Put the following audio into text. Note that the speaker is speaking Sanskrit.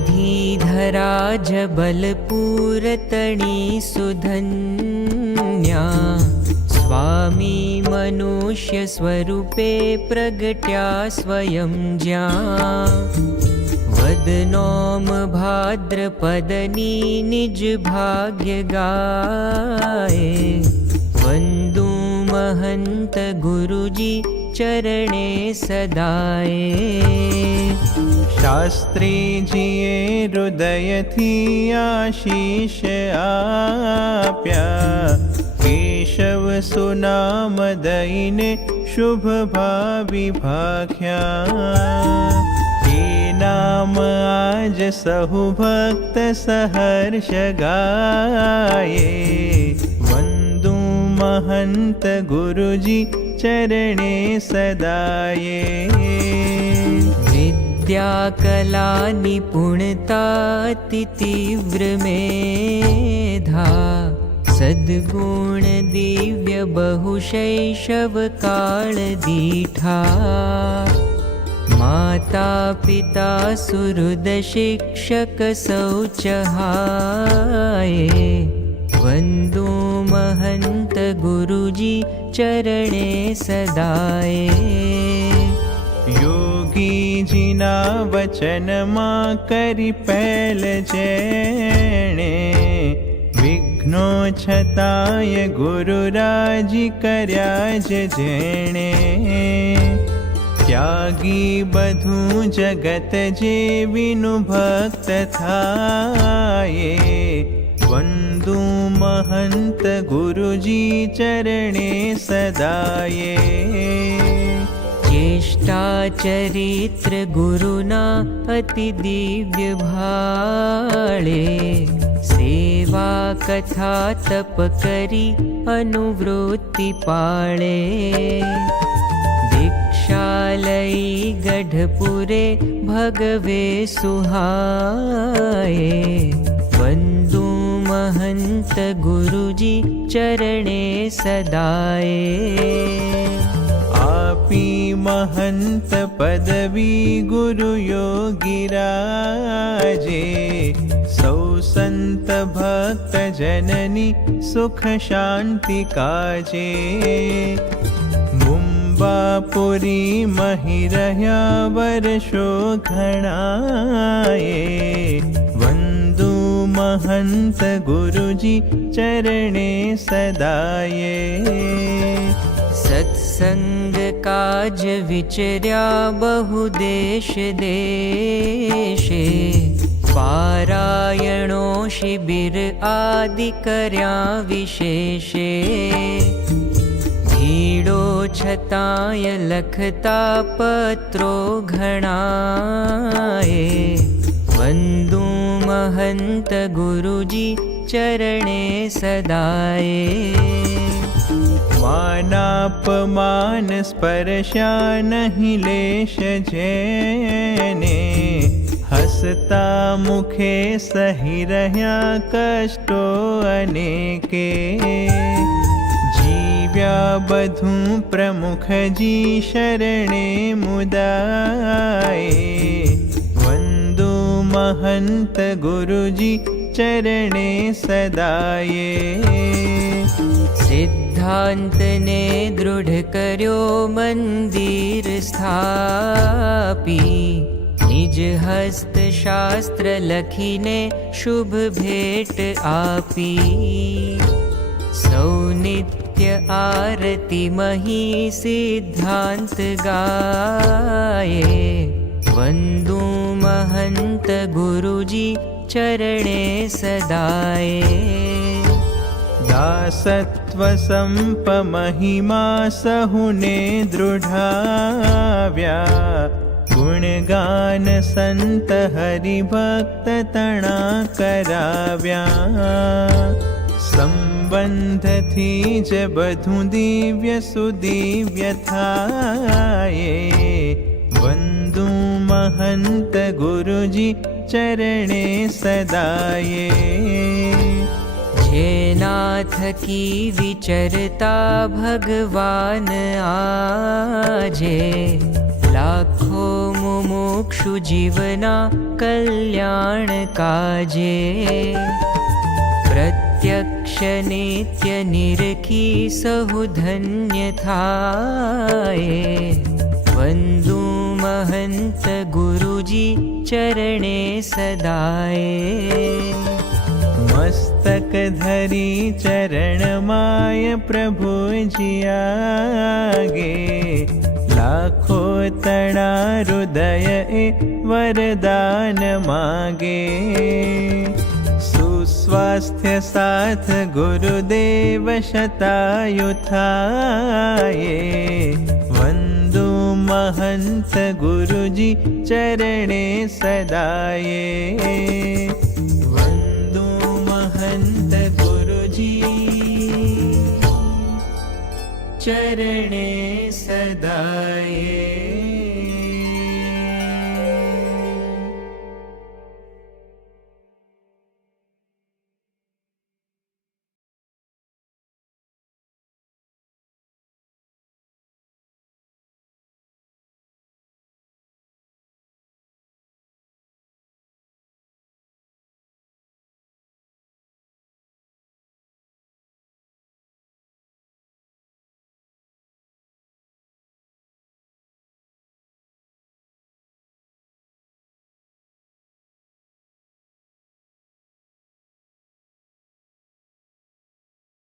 निधिधरा जबलपुरतणी सुधन्या स्वामी मनुष्य स्वरूपे प्रगट्या स्वयं ज्या वदनोम भाद्रपदनी निज भाग्य गाए वंदू महंत गुरुजी चरणे सदाए। शास्त्रीजीए हृदयथी आशीष आप्या केशव सुनाम दईने शुभ भावी भाख्या नाम आज सहु भक्त सहर्ष गाये वंदू महंत गुरुजी चरणे सदाये। विद्या कला निपुणता अति तीव्र मेधा सद्गुण दिव्य बहुशैशव काल दीठा माता पिता सुहृद शिक्षक सौचहाये वंदू महंत गुरुजी चरणे सदाए। योगी जिना वचन मां करी पहल जेणे विघ्नो छताय गुरुराजी कर्या जेणे त्यागी बधु जगत जेविनु भक्त थाये वंदू महंत गुरुजी चरणे सदाये। चेष्टा चरित्र गुरुना अति दिव्य भाळे सेवा कथा तप करी अनुवृत्ति पाळे दीक्षालयी गढ़पुरे भगवे सुहाये वंदू महंत गुरुजी चरणे सदाए। आपी महंत पदवी गुरु योगिराजे सौ संत भक्त जननी सुख शांति काजे मुंबापुरी मही रह्या वर्षो घणाए वंदू महंत गुरुजी चरणे सदाये। सत्संग काज विचर्या बहु देश देशे पारायणो शिबिर आदि कर्या विशेषे भीड़ो छताय लखता पत्रो घणाए वंदू महंत गुरुजी चरणे सदाए। मानापमान स्पर्शा नहीं लेश जेने हसता मुखे सही रह्या कष्टो अनेके जीव्या बधु प्रमुख जी शरणे मुदाए वंदू महंत गुरुजी चरणे सदाये। सिद्धांत ने दृढ़ कर्यो मंदिर स्थापी निज हस्त शास्त्र लखीने शुभ भेट आपी सौ नित्य आरती मही सिद्धांत गाये वंदू महंत गुरुजी चरणे सदाए। दासत्व संप महिमा सहुने दृढ़ाव्या गुणगान संत हरिभक्त तणा कराव्या संबंध थी ज बधु दिव्य सुदिव्य थाये वंदू महंत गुरुजी चरणे सदाये। नाथ की विचरता भगवान आजे लाखों मुमुक्षु जीवना कल्याण काजे प्रत्यक्ष नित्य निरखी सहु धन्य थाये वंदु महंत गुरुजी चरणे सदाए मस्तक धरी चरण माय प्रभुजी आगे लाखो तड़ा हृदय ए वरदान मागे सुस्वास्थ्य साथ गुरुदेव शतायु थाये वंदु महंत गुरुजी चरणे सदाये वंदु महंत गुरुजी चरणे सदाये।